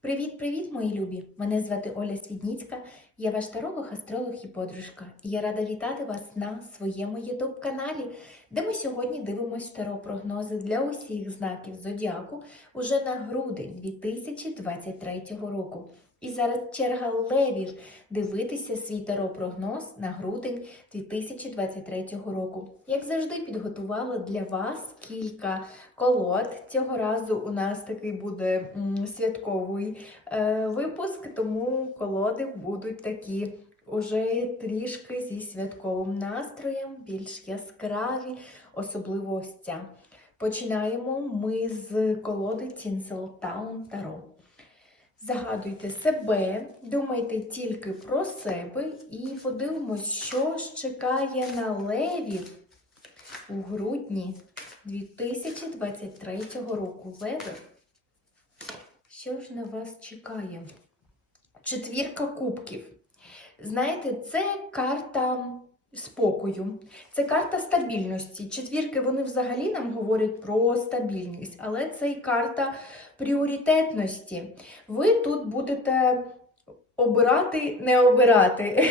Привіт-привіт, мої любі! Мене звати Оля Свідніцька, я ваш таролог, астролог і подружка. І я рада вітати вас на своєму ютуб каналі, де ми сьогодні дивимося таро-прогнози для усіх знаків зодіаку уже на грудень 2023 року. І зараз черга левів дивитися свій таро-прогноз на грудень 2023 року. Як завжди, підготувала для вас кілька колод. Цього разу у нас такий буде святковий е, випуск, тому колоди будуть такі уже трішки зі святковим настроєм, більш яскраві, особливо ось ця. Починаємо ми з колоди Tinseltown Tarot. Загадуйте себе, думайте тільки про себе і подивимось, що ж чекає на левів у грудні 2023 року. Леви, що ж на вас чекає? Четвірка кубків. Знаєте, це карта спокою, це карта стабільності. Четвірки вони взагалі нам говорять про стабільність, але це і карта пріоритетності. Ви тут будете обирати, не обирати,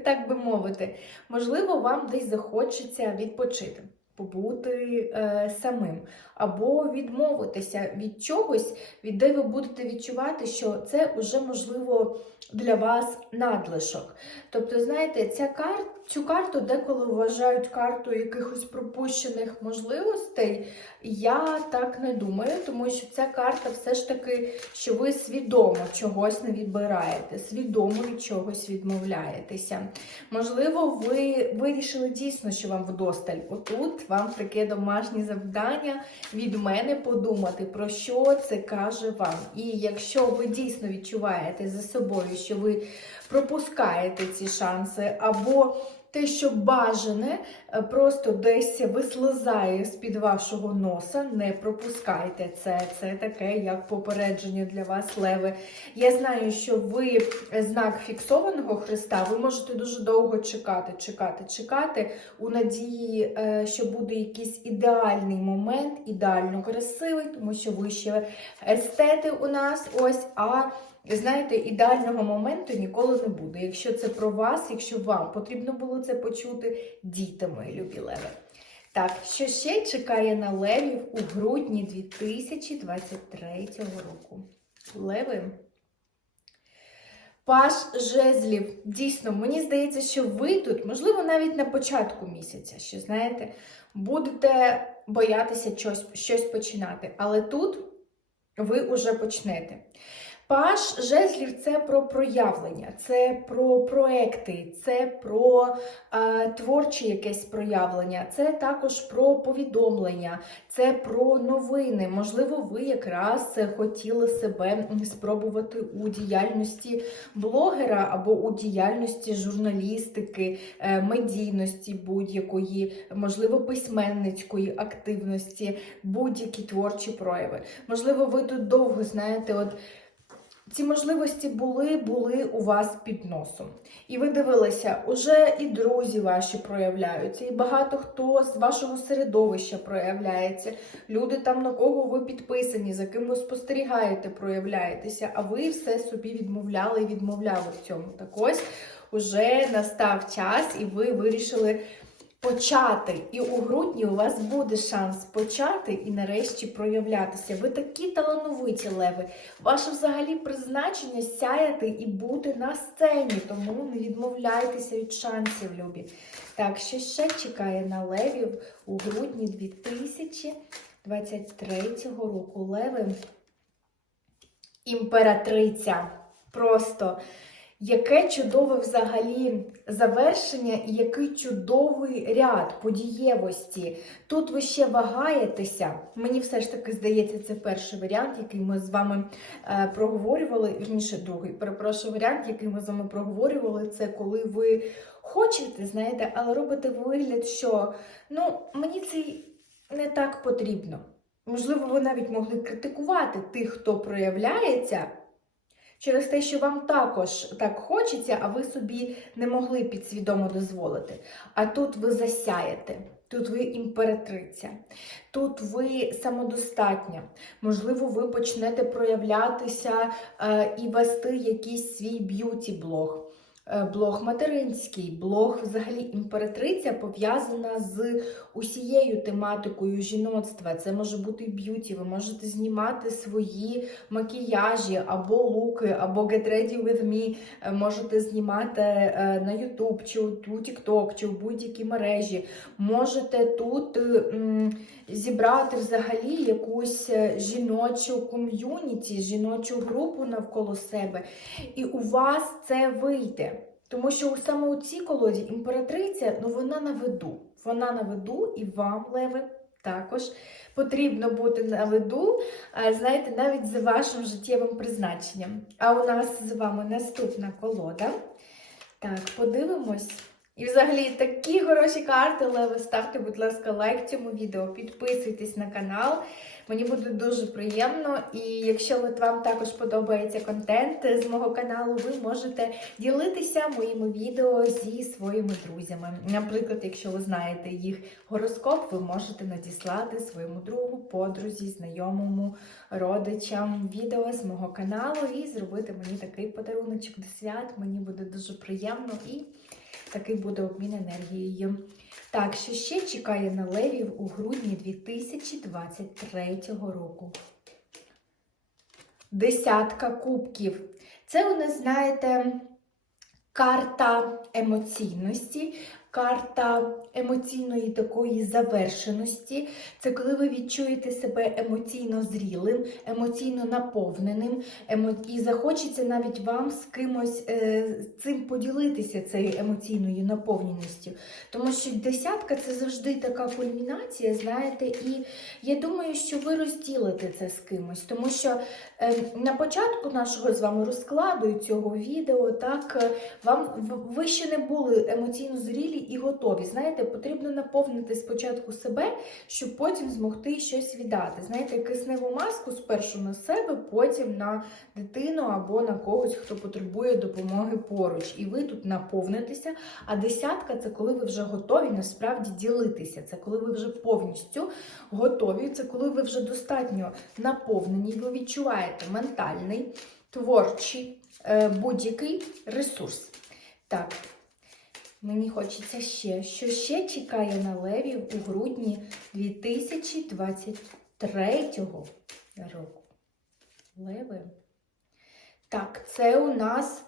так би мовити. Можливо, вам десь захочеться відпочити. Побути е, самим, або відмовитися від чогось, від де ви будете відчувати, що це вже можливо для вас надлишок. Тобто, знаєте, ця кар... цю карту деколи вважають картою якихось пропущених можливостей. Я так не думаю, тому що ця карта все ж таки, що ви свідомо чогось не відбираєте, свідомо від чогось відмовляєтеся. Можливо, ви вирішили дійсно, що вам вдосталь. Отут вам таке домашнє завдання від мене подумати, про що це каже вам. І якщо ви дійсно відчуваєте за собою, що ви пропускаєте ці шанси, або те, що бажане, е, просто десь вислизає з-під вашого носа, не пропускайте це. Це таке, як попередження для вас, леви. Я знаю, що ви знак фіксованого хреста, ви можете дуже довго чекати, чекати, чекати у надії, е, що буде якийсь ідеальний момент, ідеально красивий, тому що ви ще естети у нас ось. а Знаєте, ідеального моменту ніколи не буде. Якщо це про вас, якщо вам потрібно було це почути, дійте, мої любі леви. Так, що ще чекає на левів у грудні 2023 року? Леви. Паш жезлів. Дійсно, мені здається, що ви тут, можливо, навіть на початку місяця, що знаєте, будете боятися щось, щось починати. Але тут ви вже почнете. Паш жезлів це про проявлення, це про проекти, це про е, творче якесь проявлення, це також про повідомлення, це про новини. Можливо, ви якраз хотіли себе спробувати у діяльності блогера або у діяльності журналістики, е, медійності будь-якої, можливо, письменницької активності, будь-які творчі прояви. Можливо, ви тут довго знаєте, от. Ці можливості були, були у вас під носом. І ви дивилися, уже і друзі ваші проявляються, і багато хто з вашого середовища проявляється. Люди там, на кого ви підписані, за ким ви спостерігаєте, проявляєтеся, а ви все собі відмовляли і відмовляли в цьому. Так ось уже настав час, і ви вирішили почати. І у грудні у вас буде шанс почати і нарешті проявлятися. Ви такі талановиті леви. Ваше взагалі призначення сяяти і бути на сцені, тому не відмовляйтеся від шансів, любі. Так, що ще чекає на левів у грудні 2023 року? Леви імператриця. Просто. Яке чудове взагалі завершення і який чудовий ряд подієвості. Тут ви ще вагаєтеся. Мені все ж таки здається, це перший варіант, який ми з вами е, проговорювали. Вірніше, другий перепрошую варіант, який ми з вами проговорювали, це коли ви хочете, знаєте, але робите вигляд, що ну, мені це не так потрібно. Можливо, ви навіть могли критикувати тих, хто проявляється. Через те, що вам також так хочеться, а ви собі не могли підсвідомо дозволити. А тут ви засяєте. Тут ви імператриця, тут ви самодостатня. Можливо, ви почнете проявлятися е, і вести якийсь свій б'юті-блог. Е, Блог материнський, блог взагалі імператриця пов'язана з усією тематикою жіноцтва. Це може бути б'юті, ви можете знімати свої макіяжі або луки, або Get Ready With Me, е, можете знімати е, на YouTube, чи у TikTok, чи в будь-якій мережі. Можете тут зібрати взагалі якусь жіночу ком'юніті, жіночу групу навколо себе. І у вас це вийде. Тому що саме у цій колоді імператриця, ну вона на виду. Вона на виду, і вам, леви, також потрібно бути на виду, знаєте, навіть за вашим життєвим призначенням. А у нас з вами наступна колода. Так, подивимось. І взагалі такі хороші карти, Леви, ставте, будь ласка, лайк цьому відео, підписуйтесь на канал. Мені буде дуже приємно. І якщо от вам також подобається контент з мого каналу, ви можете ділитися моїми відео зі своїми друзями. Наприклад, якщо ви знаєте їх гороскоп, ви можете надіслати своєму другу, подрузі, знайомому, родичам відео з мого каналу і зробити мені такий подаруночок до свят. Мені буде дуже приємно і такий буде обмін енергією. Так, що ще чекає на левів у грудні 2023 року? Десятка кубків. Це у нас, знаєте, карта емоційності, карта емоційної такої завершеності. Це коли ви відчуєте себе емоційно зрілим, емоційно наповненим, емо... і захочеться навіть вам з кимось е, цим поділитися цією емоційною наповненістю. Тому що десятка це завжди така кульмінація, знаєте, і я думаю, що ви розділите це з кимось, тому що е, на початку нашого з вами розкладу цього відео, так, е, вам ви ще не були емоційно зрілі і готові. Знаєте, потрібно наповнити спочатку себе, щоб потім змогти щось віддати. Знаєте, кисневу маску спершу на себе, потім на дитину або на когось, хто потребує допомоги поруч. І ви тут наповнитеся. А десятка це коли ви вже готові насправді ділитися. Це коли ви вже повністю готові. Це коли ви вже достатньо наповнені, ви відчуваєте ментальний, творчий, е, будь-який ресурс. Так, мені хочеться ще. Що ще чекає на левів у грудні 2023 року? Леви. Так, це у нас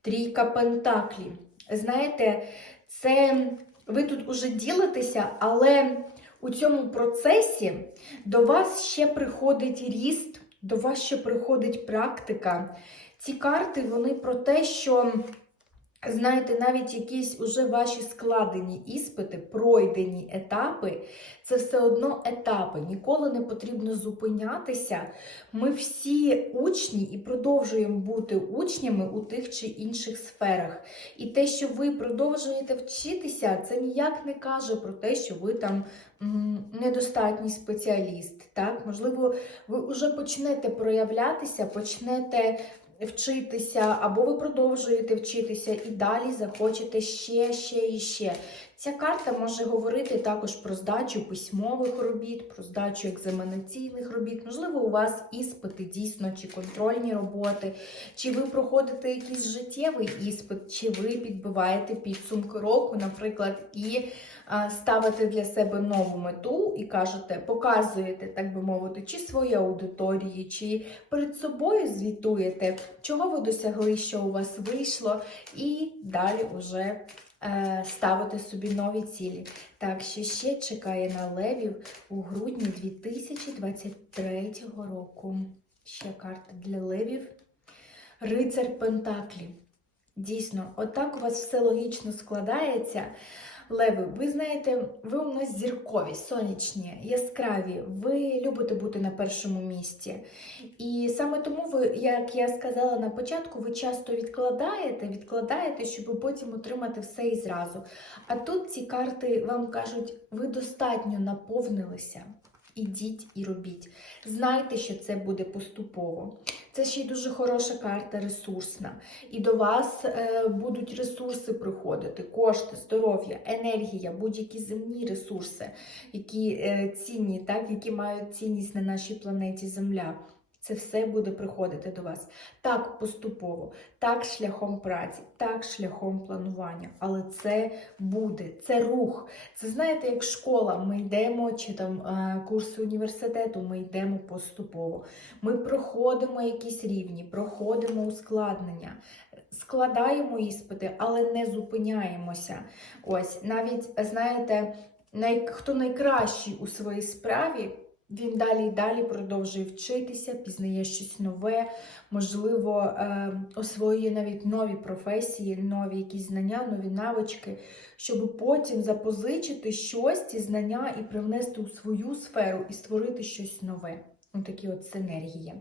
трійка пентаклів. Знаєте, це ви тут уже ділитеся, але у цьому процесі до вас ще приходить ріст, до вас ще приходить практика. Ці карти вони про те, що, знаєте, навіть якісь уже ваші складені іспити, пройдені етапи, це все одно етапи. Ніколи не потрібно зупинятися. Ми всі учні і продовжуємо бути учнями у тих чи інших сферах. І те, що ви продовжуєте вчитися, це ніяк не каже про те, що ви там недостатній спеціаліст. Так? Можливо, ви вже почнете проявлятися, почнете вчитися, або ви продовжуєте вчитися і далі захочете ще, ще і ще. Ця карта може говорити також про здачу письмових робіт, про здачу екзаменаційних робіт. Можливо, у вас іспити дійсно чи контрольні роботи, чи ви проходите якийсь життєвий іспит, чи ви підбиваєте підсумки року, наприклад, і ставите для себе нову мету і кажете, показуєте, так би мовити, чи своїй аудиторії, чи перед собою звітуєте, чого ви досягли, що у вас вийшло, і далі уже е, ставити собі нові цілі. Так, що ще чекає на левів у грудні 2023 року. Ще карта для левів. Рицар Пентаклі. Дійсно, отак у вас все логічно складається. Леви, ви знаєте, ви у нас зіркові, сонячні, яскраві. Ви любите бути на першому місці. І саме тому ви, як я сказала на початку, ви часто відкладаєте, відкладаєте, щоб потім отримати все і зразу. А тут ці карти вам кажуть, ви достатньо наповнилися. Ідіть і робіть. Знайте, що це буде поступово. Це ще й дуже хороша карта ресурсна. І до вас е, будуть ресурси приходити: кошти, здоров'я, енергія, будь-які земні ресурси, які е, цінні, так, які мають цінність на нашій планеті Земля. Це все буде приходити до вас. Так поступово, так шляхом праці, так шляхом планування. Але це буде, це рух. Це знаєте, як школа. Ми йдемо, чи там е, курси університету, ми йдемо поступово. Ми проходимо якісь рівні, проходимо ускладнення, складаємо іспити, але не зупиняємося. Ось навіть знаєте, най... хто найкращий у своїй справі. Він далі і далі продовжує вчитися, пізнає щось нове, можливо, е, освоює навіть нові професії, нові якісь знання, нові навички, щоб потім запозичити щось, ці знання і привнести у свою сферу і створити щось нове. Такі от синергії.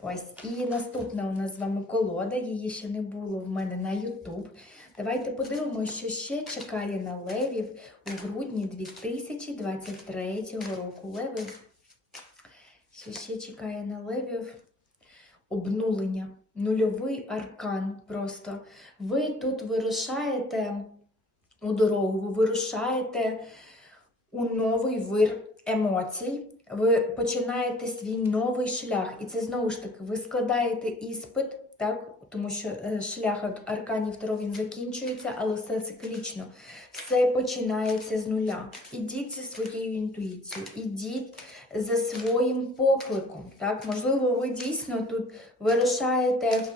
Ось, і наступна у нас з вами колода, її ще не було в мене на YouTube. Давайте подивимося, що ще чекає на левів у грудні 2023 року. Леви що ще чекає на левів обнулення, нульовий аркан просто. Ви тут вирушаєте у дорогу, ви вирушаєте у новий вир емоцій. Ви починаєте свій новий шлях. І це знову ж таки, ви складаєте іспит, так? тому що е, шлях арканів Таро він закінчується, але все циклічно. Все починається з нуля. Ідіть зі своєю інтуїцією, ідіть за своїм покликом. Так? Можливо, ви дійсно тут вирушаєте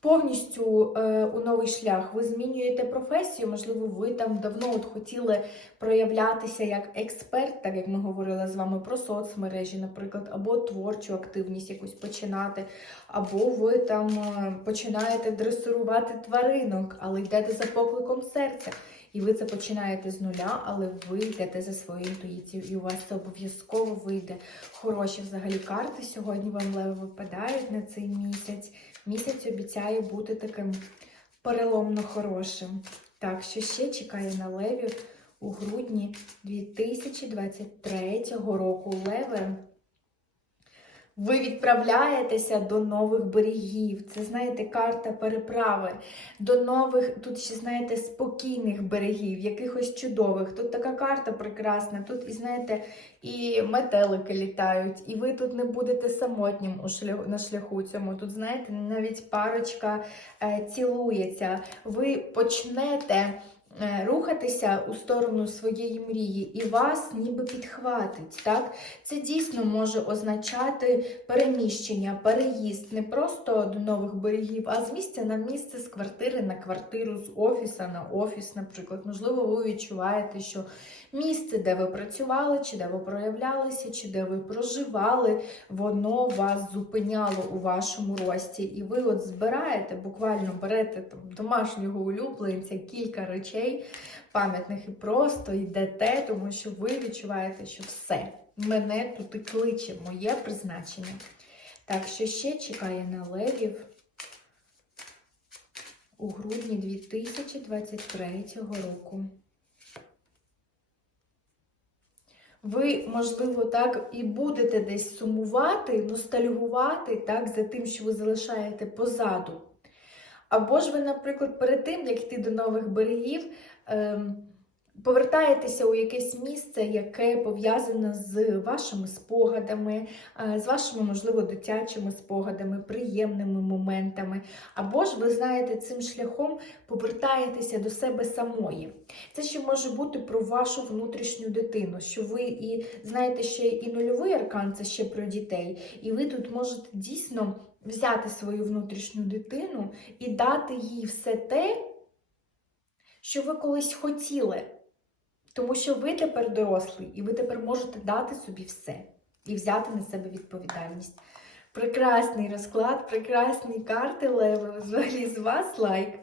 повністю е, у новий шлях. Ви змінюєте професію, можливо, ви там давно от хотіли проявлятися як експерт, так як ми говорили з вами про соцмережі, наприклад, або творчу активність якусь починати, або ви там е, починаєте дресирувати тваринок, але йдете за покликом серця. І ви це починаєте з нуля, але ви йдете за своєю інтуїцією, і у вас це обов'язково вийде. Хороші взагалі карти сьогодні вам леви випадають на цей місяць. Місяць обіцяє бути таким переломно хорошим. Так, що ще чекає на левів у грудні 2023 року. Леви. Ви відправляєтеся до нових берегів. Це, знаєте, карта переправи. До нових, тут ще, знаєте, спокійних берегів, якихось чудових. Тут така карта прекрасна. Тут, і знаєте, і метелики літають, і ви тут не будете самотнім у шляху, на шляху цьому. Тут, знаєте, навіть парочка е, цілується. Ви почнете. Е, рухатися у сторону своєї мрії, і вас ніби підхватить. Так? Це дійсно може означати переміщення, переїзд не просто до нових берегів, а з місця на місце, з квартири на квартиру, з офіса на офіс, наприклад. Можливо, ви відчуваєте, що місце, де ви працювали, чи де ви проявлялися, чи де ви проживали, воно вас зупиняло у вашому рості. І ви от збираєте, буквально берете там домашнього улюбленця, кілька речей пам'ятних і просто йдете, тому що ви відчуваєте, що все, мене тут і кличе, моє призначення. Так, що ще чекає на левів у грудні 2023 року. Ви, можливо, так і будете десь сумувати, ностальгувати так, за тим, що ви залишаєте позаду. Або ж ви, наприклад, перед тим, як йти до нових берегів, ем, повертаєтеся у якесь місце, яке пов'язане з вашими спогадами, е, з вашими, можливо, дитячими спогадами, приємними моментами. Або ж ви знаєте, цим шляхом повертаєтеся до себе самої. Це ще може бути про вашу внутрішню дитину, що ви і знаєте, ще і нульовий аркан це ще про дітей, і ви тут можете дійсно взяти свою внутрішню дитину і дати їй все те, що ви колись хотіли. Тому що ви тепер дорослий, і ви тепер можете дати собі все і взяти на себе відповідальність. Прекрасний розклад, прекрасні карти, Леви, взагалі з вас лайк.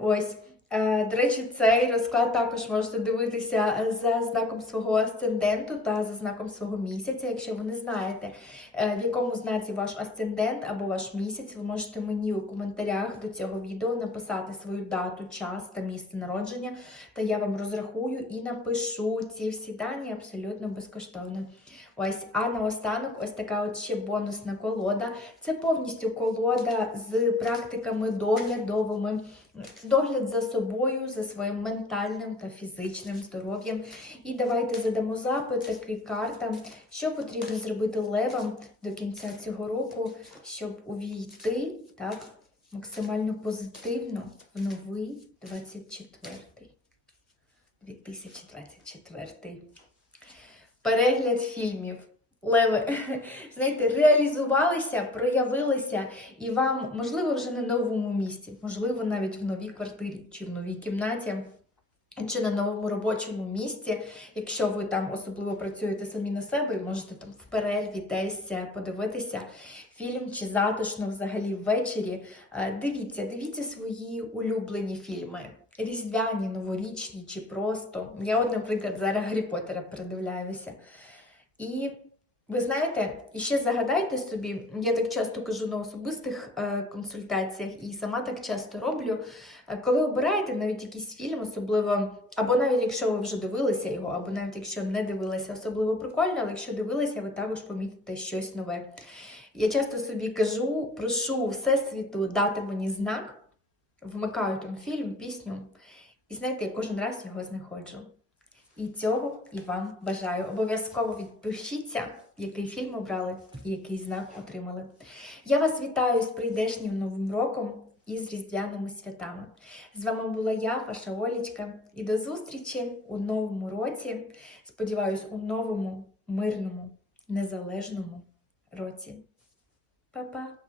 Ось. Е, До речі, цей розклад також можете дивитися за знаком свого асценденту та за знаком свого місяця. Якщо ви не знаєте, е, в якому знаці ваш асцендент або ваш місяць, ви можете мені у коментарях до цього відео написати свою дату, час та місце народження, та я вам розрахую і напишу ці всі дані абсолютно безкоштовно. Ось, а наостанок, ось така от ще бонусна колода. Це повністю колода з практиками доглядовими. Догляд за собою, за своїм ментальним та фізичним здоров'ям. І давайте задамо запит такий картам, що потрібно зробити левам до кінця цього року, щоб увійти так, максимально позитивно в новий 24-й. 2024. Перегляд фільмів. Леви, знаєте, реалізувалися, проявилися, і вам, можливо, вже на новому місці, можливо, навіть в новій квартирі чи в новій кімнаті, чи на новому робочому місці, якщо ви там особливо працюєте самі на себе і можете там в перерві десь е, подивитися фільм чи затишно взагалі ввечері. Е, Дивіться, дивіться свої улюблені фільми. Різдвяні, новорічні чи просто. Я, от, наприклад, зараз Гаррі Поттера передивляюся. І ви знаєте, і ще загадайте собі, я так часто кажу на особистих е, консультаціях, і сама так часто роблю. е, Коли обираєте навіть якийсь фільм, особливо, або навіть якщо ви вже дивилися його, або навіть якщо не дивилися, особливо прикольно, але якщо дивилися, ви також помітите щось нове. Я часто собі кажу, прошу Всесвіту дати мені знак, вмикаю там фільм, пісню, і знаєте, я кожен раз його знаходжу. І цього і вам бажаю. Обов'язково відпишіться, який фільм обрали і який знак отримали. Я вас вітаю з прийдешнім новим роком і з різдвяними святами. З вами була я, ваша Олічка, і до зустрічі у новому році. Сподіваюсь, у новому, мирному, незалежному році. Па-па!